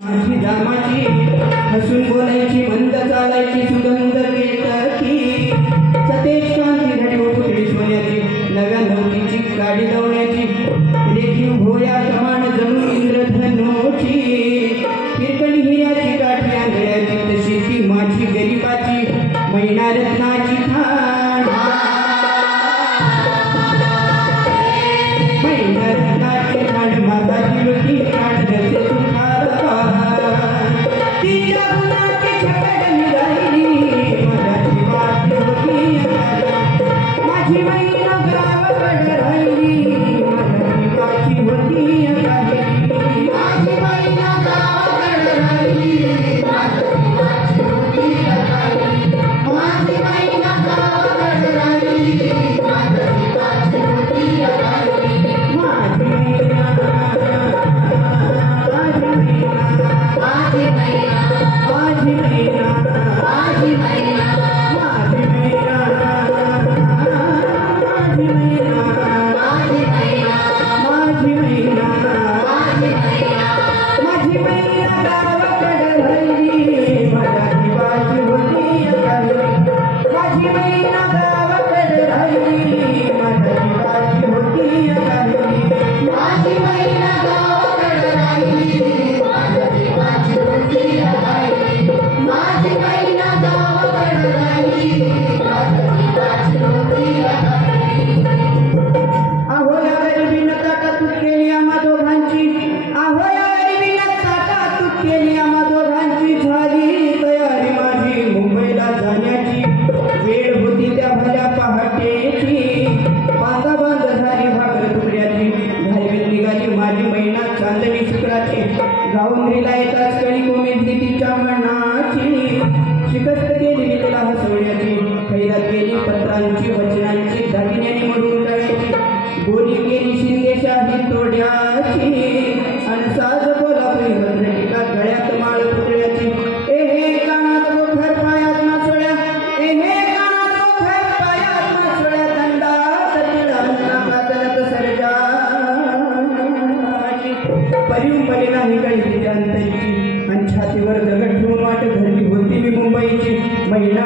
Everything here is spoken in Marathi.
माझी दामाची हसून बोलायची मंद चालायची सुगंध केतकी सतेज कांती घडी पुतळी सोन्याची नव्या नवतीची गाडी लावण्याची रेखीव भोया कमान जणू इंद्रधनोची किरकणी हिऱ्याची काठी आंधळ्याची तशी ती माझी गरीबाची मैना रत्नाची खाण मैना रत्नाची खाण माताची होती खाण जसे सुखार तिच्या गुणाची छकड निराहिली माझी वाट होती माझी मैना गावाकड राहिली माझी वाची होती माझी मैना गावाकड राहिली माझी वाची होती माझी मैना गावाकड राहिली माझी वाची होती माझी मैना माझी मैना माझी मैना माझी मैना माझी मैना माझी मैना माझी मैना माझी मैना माझी मैना माझी मैना गावाकड राहिली माझी वाची होती माझी मैना गावाकड राहिली माझी वाची होती माझी मैना गावाकड राहिली माझी वाची होती माझी मैना गावाकड राहिली माझी वाची होती अहो या गरिबीनं ताटातूट केली आम्हा दोघांची अहो या गरिबीनं ताटातूट केली आम्हा दोघांची झाली तयारी माझी मुंबईला जाण्याची वेळ होती त्या भल्या पहाटेची बांधा बांध झाली भाकर तुकड्याची घालवीत निघाली माझी मैना चांदणी शुक्राची गावंडीला येताच कळी कोमेजली तिच्या मनाची शिकस्त केली तिला हसवण्याची खैरात केली पत्रांची वचनांची दागिन्याने मडून टाळ्याची बोली केली शिंदेशाही तोड्याची अनसाज कोल्हापुरी भद्रटिका गळ्यात माळ पुतळ्याची एहे कानात गोखर पायात नाचोळ्या एहे कानात गोखर पायात नाचोळ्या दंडात तिळांना कातरत सर्जाची परिंपरी नाही कळी तिच्या अंतरची आणि छातीवर दगड ठेवून वाट धरली होती मी मुंबईची महिला